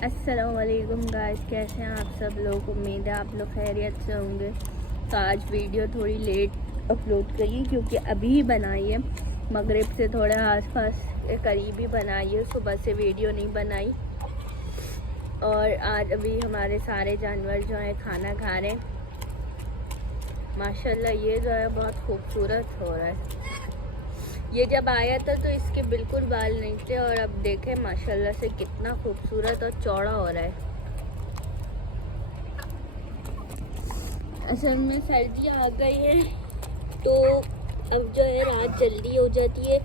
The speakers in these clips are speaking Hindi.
अस्सलामुअलैकुम गाइस, कैसे हैं आप सब लोग। उम्मीद है आप लोग खैरियत से होंगे। तो आज वीडियो थोड़ी लेट अपलोड करी क्योंकि अभी बनाई है, मगरिब से थोड़ा आसपास के करीब ही बनाई है। सुबह से वीडियो नहीं बनाई। और आज अभी हमारे सारे जानवर जो हैं खाना खा रहे हैं। माशाल्लाह ये जो है बहुत खूबसूरत हो रहा है। ये जब आया था तो इसके बिल्कुल बाल नहीं थे और अब देखें माशाल्लाह से कितना खूबसूरत और चौड़ा हो रहा है। असल में सर्दियाँ आ गई हैं तो अब जो है रात जल्दी हो जाती है,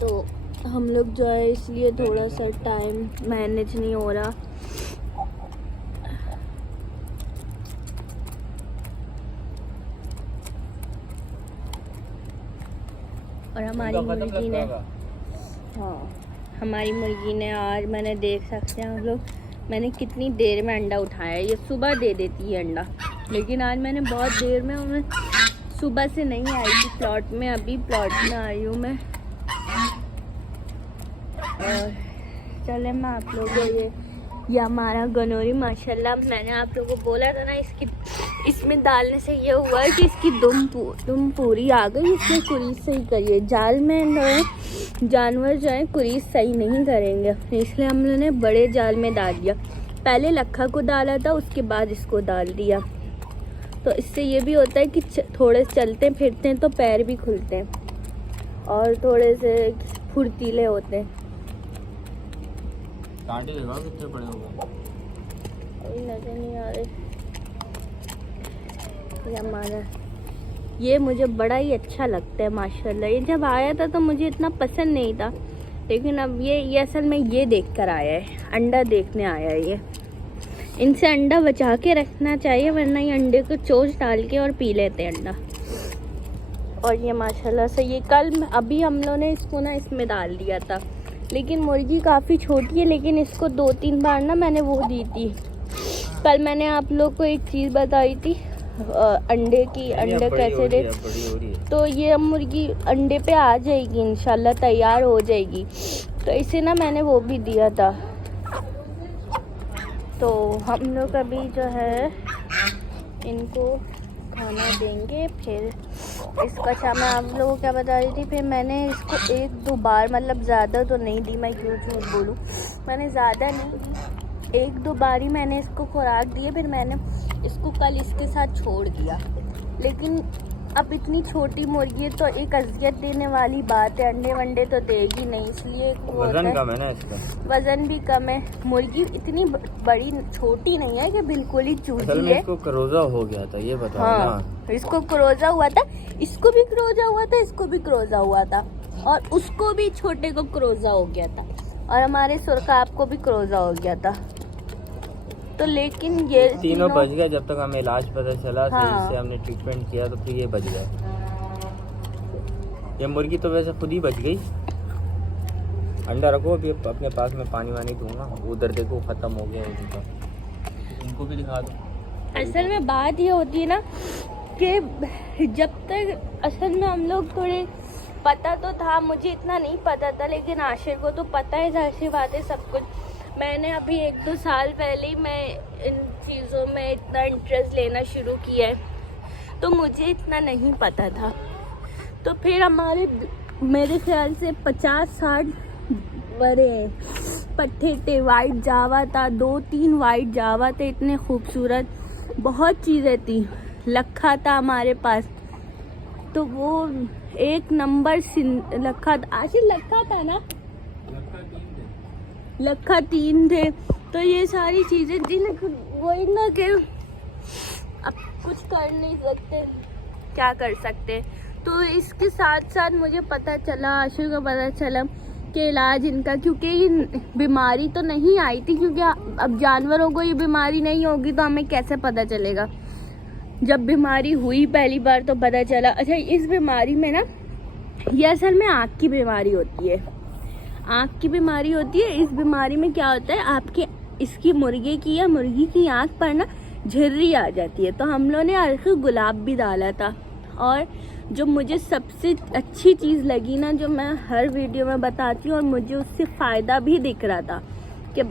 तो हम लोग जो है इसलिए थोड़ा सा टाइम मैनेज नहीं हो रहा। और हमारी मुर्गी ने हमारी मुर्गी ने आज मैंने देख सकते हैं हम लोग, मैंने कितनी देर में अंडा उठाया है। ये सुबह दे देती है अंडा, लेकिन आज मैंने बहुत देर में, मैं सुबह से नहीं आई थी प्लॉट में, अभी प्लॉट में आई हूँ मैं। और चले मैं आप लोगों को ये हमारा गनौरी माशाल्लाह, मैंने आप लोगों को बोला था ना इसमें डालने से ये हुआ है कि इसकी दुम पूरी आ गई। इसमें कुरीस सही करिए, जाल में जानवर जो है कुरीस सही नहीं करेंगे, इसलिए हम लोगों ने बड़े जाल में डाल दिया। पहले लखा को डाला था, उसके बाद इसको डाल दिया। तो इससे ये भी होता है कि थोड़े चलते फिरते हैं तो पैर भी खुलते हैं और थोड़े से फुर्तीले होते हैं। कांटे देखो कितने बड़े हो गए, अभी नजर नहीं आ रहे। हमारा ये मुझे बड़ा ही अच्छा लगता है माशाल्लाह। ये जब आया था तो मुझे इतना पसंद नहीं था, लेकिन अब ये असल में ये देख कर आया है, अंडा देखने आया है। ये इनसे अंडा बचा के रखना चाहिए, वरना ये अंडे को चोंच डाल के और पी लेते हैं अंडा। और ये माशाल्लाह से ये कल अभी हम लोगों ने इसको ना इसमें डाल दिया था, लेकिन मुर्गी काफ़ी छोटी है, लेकिन इसको 2-3 बार ना मैंने वो दी थी। कल मैंने आप लोग को एक चीज़ बताई थी अंडे की, अंडे कैसे दे, तो ये मुर्गी अंडे पे आ जाएगी इंशाल्लाह, तैयार हो जाएगी। तो इसे ना मैंने वो भी दिया था। तो हम लोग अभी जो है इनको खाना देंगे। फिर इसका अच्छा मैं आप लोगों को क्या बता रही थी, फिर मैंने इसको 1-2 बार, मतलब ज़्यादा तो नहीं दी, मैं क्यों झूठ बोलूँ, मैंने ज़्यादा नहीं दी, 1-2 बार ही मैंने इसको खुराक दी है। फिर मैंने इसको कल इसके साथ छोड़ दिया। लेकिन अब इतनी छोटी मुर्गी है तो एक अजियत देने वाली बात है, अंडे वंडे तो देगी नहीं, इसलिए वजन कम है ना इसका, वजन भी कम है। मुर्गी इतनी बड़ी छोटी नहीं है कि बिल्कुल ही चूजी है। इसको क्रोजा हो गया था, ये बताओ। हाँ ना इसको क्रोजा हुआ था, इसको भी क्रोजा हुआ था, इसको भी क्रोजा हुआ था, और उसको भी छोटे को क्रोजा हो गया था, और हमारे सुरखाब को भी क्रोजा हो गया था। तो लेकिन ये तीनों बच गए जब तक हमें इलाज पता चला। हाँ। सही से हमने ट्रीटमेंट किया तो फिर ये बच गए। ये मुर्गी तो वैसे खुद ही बच गई। अंडा रखो, अभी अपने पास में पानी वानी दूंगा। उधर देखो खत्म हो गया उनका, उनको भी दिखा दो। असल में बात ये होती है ना कि जब तक असल में हम लोग थोड़े, पता तो था, मुझे इतना नहीं पता था, लेकिन आशिर को तो पता है, ऐसी बात है सब कुछ। मैंने अभी 1-2 साल पहले ही मैं इन चीज़ों में इतना इंटरेस्ट लेना शुरू किया है, तो मुझे इतना नहीं पता था। तो फिर मेरे ख्याल से 50-60 बड़े पट्टे थे, वाइट जावा था, 2-3 वाइट जावा थे, इतने खूबसूरत, बहुत चीज़ें थी। लखा था हमारे पास, तो वो 1 नंबर लखा था। आशिर लखा था ना, लखा 3 थे। तो ये सारी चीज़ें थी, लेकिन वही ना कि अब कुछ कर नहीं सकते, क्या कर सकते। तो इसके साथ साथ मुझे पता चला, आशिर को पता चला कि इलाज इनका, क्योंकि ये बीमारी तो नहीं आई थी, क्योंकि अब जानवरों को ये बीमारी नहीं होगी तो हमें कैसे पता चलेगा। जब बीमारी हुई पहली बार तो पता चला। अच्छा, इस बीमारी में ना, ये असल में आँख की बीमारी होती है, आँख की बीमारी होती है। इस बीमारी में क्या होता है, आपके इसकी मुर्गे की या मुर्गी की आँख पर ना झुर्री आ जाती है। तो हम लोगों ने अर्क गुलाब भी डाला था, और जो मुझे सबसे अच्छी चीज़ लगी ना, जो मैं हर वीडियो में बताती हूँ और मुझे उससे फ़ायदा भी दिख रहा था, कि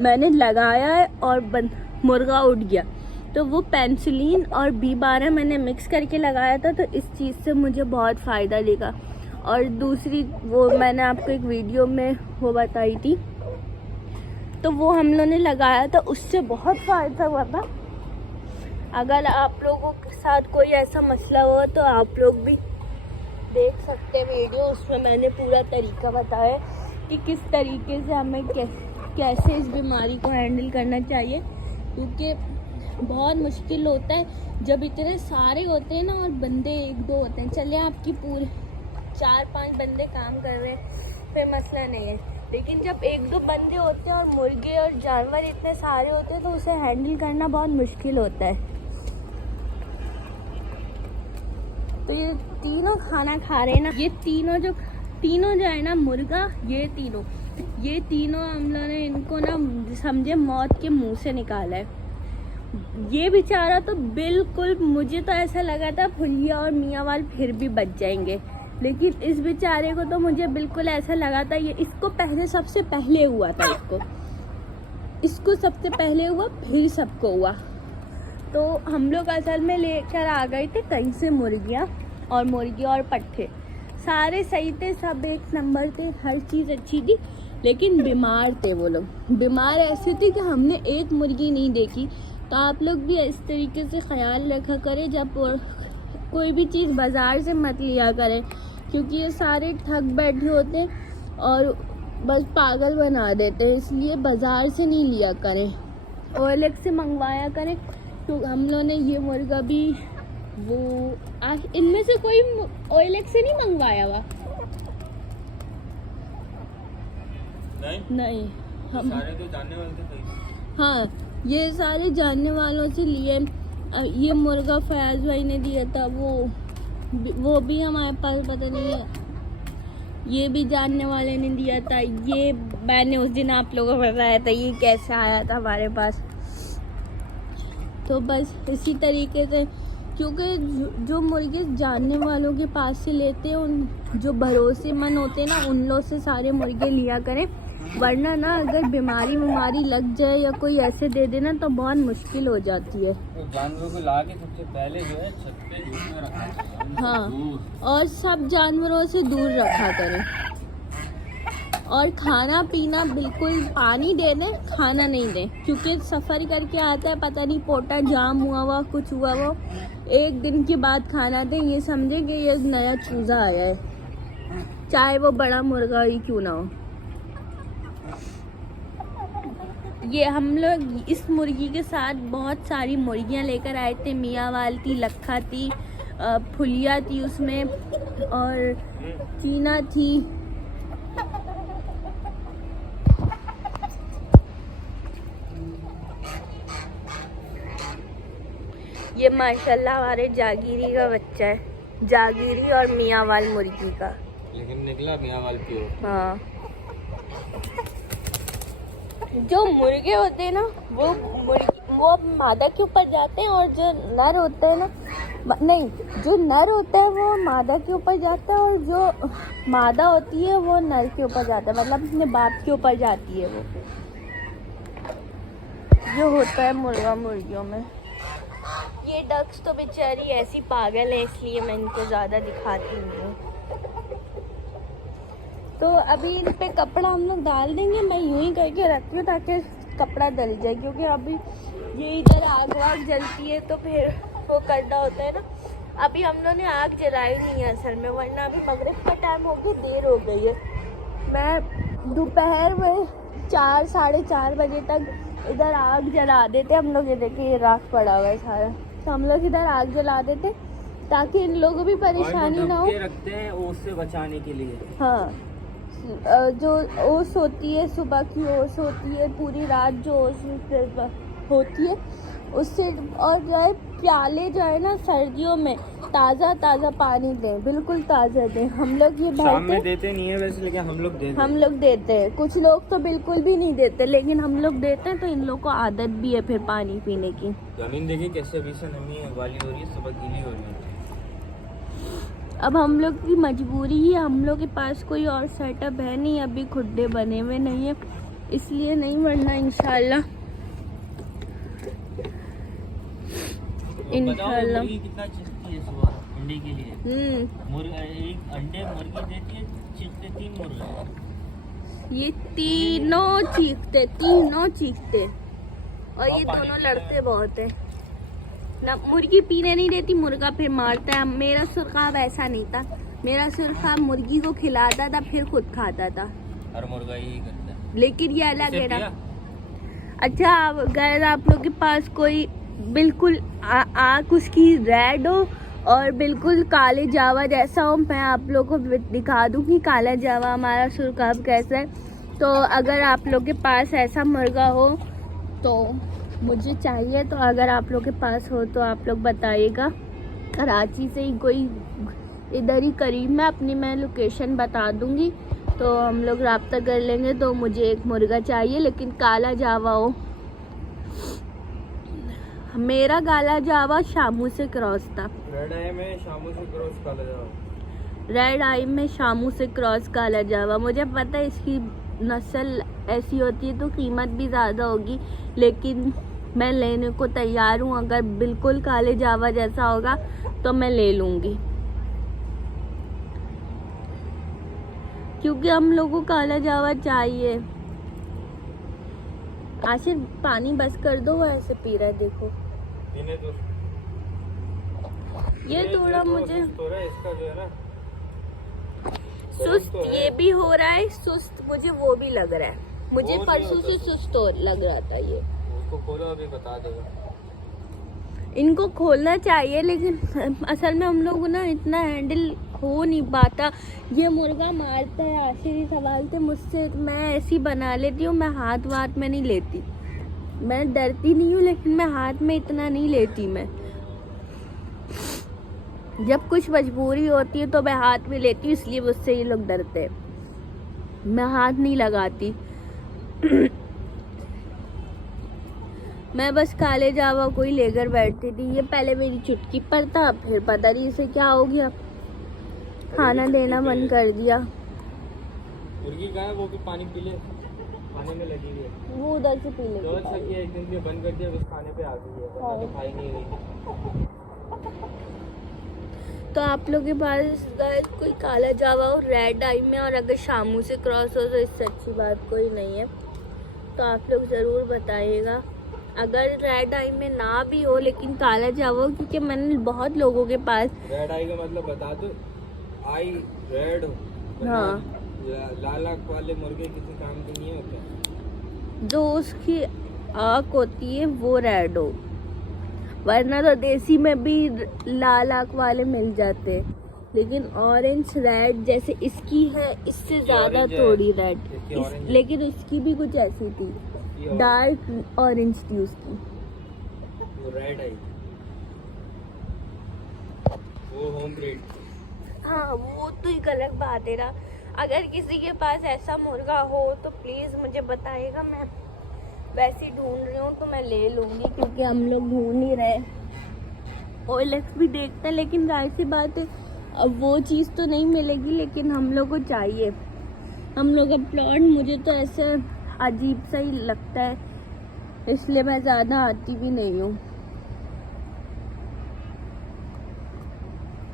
मैंने लगाया है और मुर्गा उठ गया। तो वो पेंसिलिन और B12 मैंने मिक्स करके लगाया था, तो इस चीज़ से मुझे बहुत फ़ायदा दिखा। और दूसरी वो मैंने आपको एक वीडियो में वो बताई थी, तो वो हम लोगों ने लगाया था, उससे बहुत फ़ायदा हुआ था। अगर आप लोगों के साथ कोई ऐसा मसला हो तो आप लोग भी देख सकते हैं वीडियो, उसमें मैंने पूरा तरीका बताया कि किस तरीके से हमें कैसे इस बीमारी को हैंडल करना चाहिए। क्योंकि बहुत मुश्किल होता है जब इतने सारे होते हैं ना और बंदे 1-2 होते हैं। चलिए आपकी पूरे 4-5 बंदे काम कर रहे हैं फिर मसला नहीं है, लेकिन जब 1-2 बंदे होते हैं और मुर्गे और जानवर इतने सारे होते हैं तो उसे हैंडल करना बहुत मुश्किल होता है। तो ये तीनों खाना खा रहे हैं ना, ये तीनों जो है ना, मुर्गा, ये तीनों हम लोगों ने इनको ना समझे मौत के मुंह से निकाला है। ये बेचारा तो बिल्कुल, मुझे तो ऐसा लगा था फुलिया और मियाँवाल फिर भी बच जाएंगे, लेकिन इस बेचारे को तो मुझे बिल्कुल ऐसा लगा था ये इसको सबसे पहले हुआ था, इसको सबसे पहले हुआ, फिर सबको हुआ। तो हम लोग असल में लेकर आ गए थे कहीं से मुर्गियाँ और पट्ठे, सारे सही थे, सब एक नंबर थे, हर चीज़ अच्छी थी, लेकिन बीमार थे वो लोग। बीमार ऐसे थे कि हमने एक मुर्गी नहीं देखी। तो आप लोग भी इस तरीके से ख्याल रखा करें, जब कोई भी चीज़ बाज़ार से मत लिया करें, क्योंकि ये सारे ठग बैठे होते हैं और बस पागल बना देते हैं, इसलिए बाज़ार से नहीं लिया करें, OLX से मंगवाया करें। तो हम लोगों ने ये मुर्गा भी वो इनमें से कोई OLX से नहीं मंगवाया हुआ? नहीं, हम सारे तो जानने वाले थे कहीं। हाँ, ये सारे जानने वालों से लिए। ये मुर्गा फयाज भाई ने दिया था, वो भी हमारे पास पता नहीं है, ये भी जानने वाले ने दिया था। ये मैंने उस दिन आप लोगों को बताया था ये कैसे आया था हमारे पास। तो बस इसी तरीके से, क्योंकि जो मुर्गे जानने वालों के पास से लेते हैं, उन जो भरोसेमंद होते हैं ना, उन लोग से सारे मुर्गे लिया करें, वरना ना अगर बीमारी लग जाए या कोई ऐसे दे देना तो बहुत मुश्किल हो जाती है। तो जानवरों को ला के सबसे पहले जो है छत पे धूप में रखा चाहिए। हाँ, और सब जानवरों से दूर रखा करें, और खाना पीना बिल्कुल, पानी दे दें, खाना नहीं दें, क्योंकि सफ़र करके आता है, पता नहीं पोटा जाम हुआ कुछ हुआ वो, एक दिन के बाद खाना दें, ये समझें कि ये नया चूज़ा आया है, चाहे वो बड़ा मुर्गा ही क्यों ना हो। ये हम लोग इस मुर्गी के साथ बहुत सारी मुर्गियां लेकर आए थे, मियाँवाल थी, लखा थी, फुलिया थी उसमें, और चीना थी। ये माशाल्लाह हमारे जागीरी का बच्चा है, जागीरी और मियाँवाल मुर्गी का, लेकिन निकला मियाँवाल प्योर। हाँ, जो मुर्गे होते हैं ना वो मादा के ऊपर जाते हैं, और जो नर होते हैं ना, नहीं, जो नर होता है वो मादा के ऊपर जाता है, और जो मादा होती है वो नर के ऊपर जाता है, मतलब अपने बाप के ऊपर जाती है। वो जो होता है मुर्गा मुर्गियों में। ये डक्स तो बेचारी ऐसी पागल है, इसलिए मैं इनको ज़्यादा दिखाती हूँ। तो अभी इन पे कपड़ा हम लोग डाल देंगे, मैं यूँ ही करके रखती हूँ ताकि कपड़ा डल जाए, क्योंकि अभी ये इधर आग जलती है तो फिर वो करना होता है ना। अभी हम लोगों ने आग जलाई नहीं है असल में, वरना अभी मगरिब का टाइम हो गया, देर हो गई है। मैं दोपहर में 4-4:30 बजे तक इधर आग जला देते हम लोग। ये देखिए ये राख पड़ा हुआ है सारा, तो हम लोग इधर आग जला देते ताकि इन लोगों को भी परेशानी ना हो। रखते हैं ओस से बचाने के लिए। हाँ, जो ओस होती है, सुबह की ओस होती है, पूरी रात जो ओस होती है उससे, और जो है प्याले जो है ना सर्दियों में ताज़ा पानी दें, बिल्कुल ताज़ा दें। हम लोग ये शाम में देते नहीं है वैसे, लेकिन हम लोग देते हैं। कुछ लोग तो बिल्कुल भी नहीं देते, लेकिन हम लोग देते हैं, तो इन लोग को आदत भी है फिर पानी पीने की। जमीन देखिए कैसे अभी से नमी वाली हो रही है, सुबह गीली हो रही है। अब हम लोग की मजबूरी ही, हम लोग के पास कोई और सेटअप है नहीं, अभी खुड्डे बने हुए नहीं है, इसलिए नहीं, वरना इंशाल्लाह इंशाल्लाह। कितना चीखती है सुबह अंडे के लिए? मुर्गा एक अंडे मुर्गी देती है, चीखते 3 मुर्गा। ये तीनों चीखते और ये दोनों लड़ते बहुत है ना। मुर्गी पीने नहीं देती, मुर्गा फिर मारता है। मेरा सुरखाब ऐसा नहीं था, मेरा सुरखाब मुर्गी को खिलाता था फिर खुद खाता था। और मुर्गा यही करता है, लेकिन ये अलग है ना। अच्छा, अगर आप लोग के पास कोई बिल्कुल आँख उसकी रेड हो और बिल्कुल काले जावा जैसा हो, मैं आप लोग को दिखा दूँ कि काला जावा हमारा सुरखाब कैसा है। तो अगर आप लोग के पास ऐसा मुर्गा हो तो मुझे चाहिए। तो अगर आप लोग के पास हो तो आप लोग बताइएगा। कराची से ही कोई इधर ही करीब में अपनी मैं लोकेशन बता दूंगी, तो हम लोग राब्ता कर लेंगे। तो मुझे एक मुर्गा चाहिए, लेकिन काला जावा हो। मेरा काला जावा शामू से क्रॉस था। रेड आई में शामू से क्रॉस काला जावा। रेड आई में शामू से क्रॉस काला जावा। मुझे पता है इसकी नस्ल ऐसी होती है तो कीमत भी ज़्यादा होगी, लेकिन मैं लेने को तैयार हूँ। अगर बिल्कुल काले जावा जैसा होगा तो मैं ले लूँगी, क्योंकि हम लोगों को काला जावा चाहिए। आशिर पानी बस कर दो, वो ऐसे पी रहा है देखो। ये थोड़ा मुझे इसका जो है ना सुस्त ये भी हो रहा है, सुस्त मुझे वो भी लग रहा है। मुझे परसों से सुस्त लग रहा था। ये उसको खोलो, अभी बता देगा। इनको खोलना चाहिए, लेकिन असल में हम लोग ना इतना हैंडल हो नहीं पाता। ये मुर्गा मारता है, आखिरी सवाल थे मुझसे। मैं ऐसी बना लेती हूँ, मैं हाथ वाथ में नहीं लेती। मैं डरती नहीं हूँ, लेकिन मैं हाथ में इतना नहीं लेती। मैं जब कुछ मजबूरी होती है तो मैं हाथ में लेती हूँ, इसलिए मुझसे ये लोग डरते हैं। मैं हाथ नहीं लगाती। मैं बस काले जावा को ही लेकर बैठती थी। ये पहले मेरी चुटकी पर था, फिर पता नहीं इसे क्या हो गया, खाना देना बंद कर दिया। मुर्गी कहाँ है? वो भी पानी पी ले, खाने में लगी हुई है। वो उधर से पी ले। तो अच्छा किया, एक दिन के बंद कर दिया, बस खाने पे आ गई है, वरना तो खाई नहीं रही। तो आप लोग के पास गाइस कोई काला जावा हो रेड आई में, और अगर शामू से क्रॉस हो तो इससे अच्छी बात कोई नहीं है। तो आप लोग ज़रूर बताइएगा। अगर रेड आई में ना भी हो लेकिन काला जावा हो, क्योंकि मैंने बहुत लोगों के पास। रेड आई का मतलब बता दो, आई रेड हो। हाँ, लाल आँख वाले मुर्गे किसी काम के नहीं होते। जो उसकी आँख होती है वो रेड हो, वरना तो देसी में भी लाल आँख वाले मिल जाते हैं। लेकिन ऑरेंज रेड जैसे इसकी है, इससे ज़्यादा थोड़ी रेड, लेकिन उसकी भी कुछ ऐसी थी, डार्क ऑरेंज थी उसकी। वो रेड आई, वो होम ब्रीड। हाँ, वो तो एक अलग बात है ना। अगर किसी के पास ऐसा मुर्गा हो तो प्लीज़ मुझे बताइएगा। मैं वैसे ढूंढ रही हूँ तो मैं ले लूँगी, क्योंकि हम लोग ढूंढ नहीं रहे। OLX भी देखते हैं, लेकिन जाहिर सी बात है अब वो चीज़ तो नहीं मिलेगी, लेकिन हम लोग को चाहिए। हम लोग का प्लॉट मुझे तो ऐसे अजीब सा ही लगता है, इसलिए मैं ज़्यादा आती भी नहीं हूँ।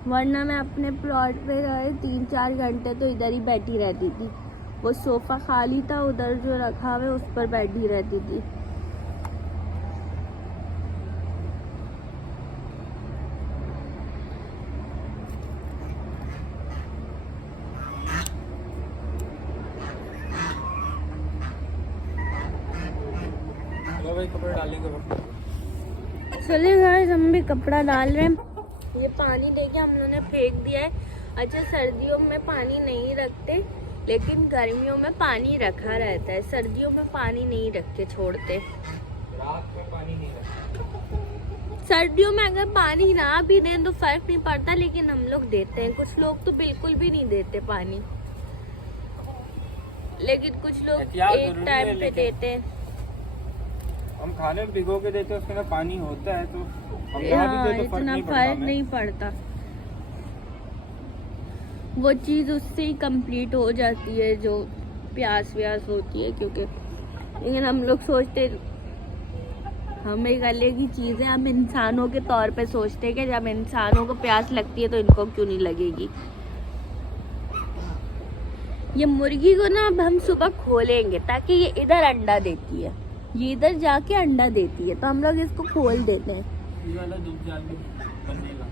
वरना मैं अपने प्लॉट पे रहे 3-4 घंटे तो इधर ही बैठी रहती थी। वो सोफ़ा खाली था, उधर जो रखा हुआ है उस पर बैठी रहती थी। भाई कपड़े डालेंगे वक्त। चलिए गाइस, हम भी कपड़ा डाल रहे हैं। ये पानी लेके हम लोगों ने फेंक दिया है। अच्छा, सर्दियों में पानी नहीं रखते, लेकिन गर्मियों में पानी रखा रहता है। सर्दियों में पानी नहीं रख के छोड़ते। रात में पानी नहीं रखते। सर्दियों में अगर पानी ना भी दें तो फर्क नहीं पड़ता, लेकिन हम लोग देते हैं। कुछ लोग तो बिल्कुल भी नहीं देते पानी, लेकिन कुछ लोग एक टाइम पे देते हैं। हम खाने में भिगो के देते हैं, उसके अंदर पानी होता है, तो हम हाँ, इतना फर्क नहीं पड़ता। वो चीज़ उससे ही कंप्लीट हो जाती है जो प्यास व्यास होती है, क्योंकि लेकिन हम लोग सोचते, हमें गले की चीज़ें हम इंसानों के तौर पे सोचते हैं कि जब इंसानों को प्यास लगती है तो इनको क्यों नहीं लगेगी। ये मुर्गी को ना अब हम सुबह खोलेंगे ताकि ये इधर अंडा देती है, ये इधर जाके अंडा देती है, तो हम लोग इसको खोल देते हैं। ये वाला दूध डाल दो, बनेगा।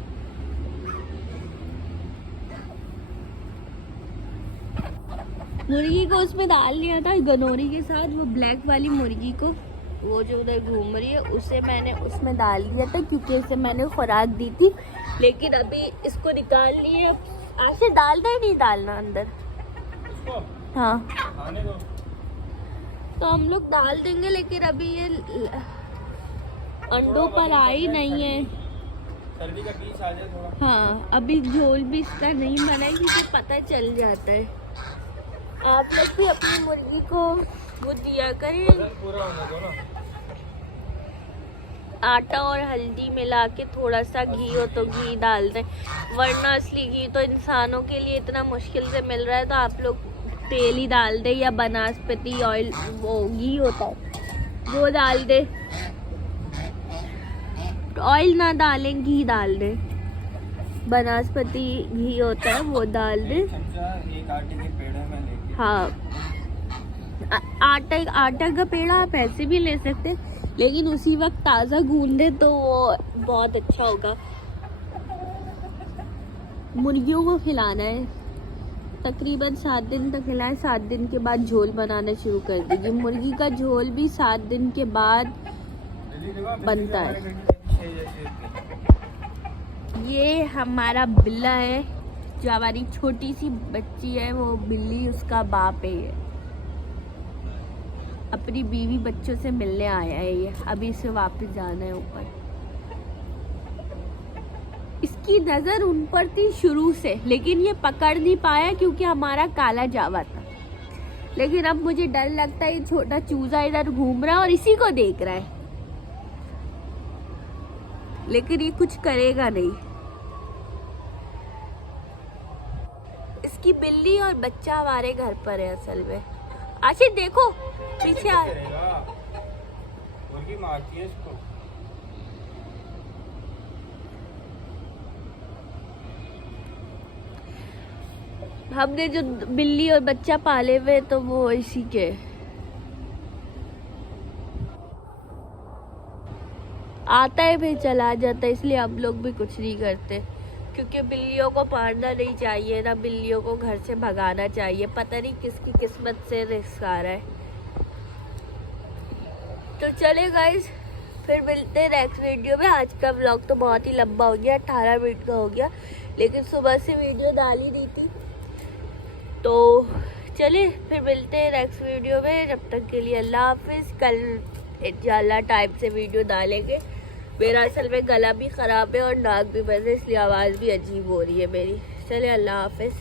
मुर्गी को उसमें डाल लिया था गनौरी के साथ, वो ब्लैक वाली मुर्गी को, वो जो उधर घूम रही है उसे मैंने उसमें डाल दिया था क्योंकि उसे मैंने खुराक दी थी। लेकिन अभी इसको निकाल लिए, ऐसे डालना ही नहीं डालना अंदर। हाँ तो हम लोग डाल देंगे, लेकिन अभी ये अंडों पर आई नहीं है। सर्दी का पीस आ जाए थोड़ा। हाँ अभी झोल भी इसका नहीं बना है क्योंकि पता चल जाता है। आप लोग भी अपनी मुर्गी को वो दिया करें, पूरा होने दो ना। आटा और हल्दी मिला के थोड़ा सा घी हो तो घी डाल दें, वरना असली घी तो इंसानों के लिए इतना मुश्किल से मिल रहा है, तो आप लोग तेल ही डाल दे या बनास्पति ऑयल, वो घी होता है वो डाल दे। ऑयल ना डालें, घी डाल दे, बनास्पति घी होता है वो डाल दे। एक आटे के पेड़े में लेके। हाँ आटा का पेड़ा आप ऐसे भी ले सकते हैं, लेकिन उसी वक्त ताज़ा गूंदे तो वो बहुत अच्छा होगा। मुर्गियों को खिलाना है, तकरीबन 7 दिन तक खिलाएं, 7 दिन के बाद झोल बनाना शुरू कर दीजिए। मुर्गी का झोल भी 7 दिन के बाद बनता है। ये हमारा बिल्ला है, जो हमारी छोटी सी बच्ची है, वो बिल्ली उसका बाप है। ये अपनी बीवी बच्चों से मिलने आया है, ये अभी इसे वापस जाना है ऊपर। इसकी नज़र उन पर थी शुरू से, लेकिन ये पकड़ नहीं पाया क्योंकि हमारा काला जावा था। लेकिन अब मुझे डर लगता है ये छोटा चूजा इधर घूम रहा है और इसी को देख रहा है, लेकिन ये कुछ करेगा नहीं। इसकी बिल्ली और बच्चा हमारे घर पर है असल में। आशिक देखो पीछे आ, मुर्गी मारती है इसको। हमने जो बिल्ली और बच्चा पाले हुए तो वो इसी के। आता है फिर चला जाता है, इसलिए हम लोग भी कुछ नहीं करते, क्योंकि बिल्लियों को मारना नहीं चाहिए ना, बिल्लियों को घर से भगाना चाहिए। पता नहीं किसकी किस्मत से रिस्क आ रहा है। तो चले गाइस, फिर मिलते हैं नेक्स्ट वीडियो में। आज का व्लॉग तो बहुत ही लंबा हो गया, 18 मिनट का हो गया, लेकिन सुबह से वीडियो डाल ही दी थी। तो चलिए फिर मिलते हैं नेक्स्ट वीडियो में। जब तक के लिए अल्लाह हाफिज़। कल इंशाल्लाह टाइम से वीडियो डालेंगे। मेरा असल में गला भी ख़राब है और नाक भी बंद है, इसलिए आवाज़ भी अजीब हो रही है मेरी। चलिए अल्लाह हाफिज़।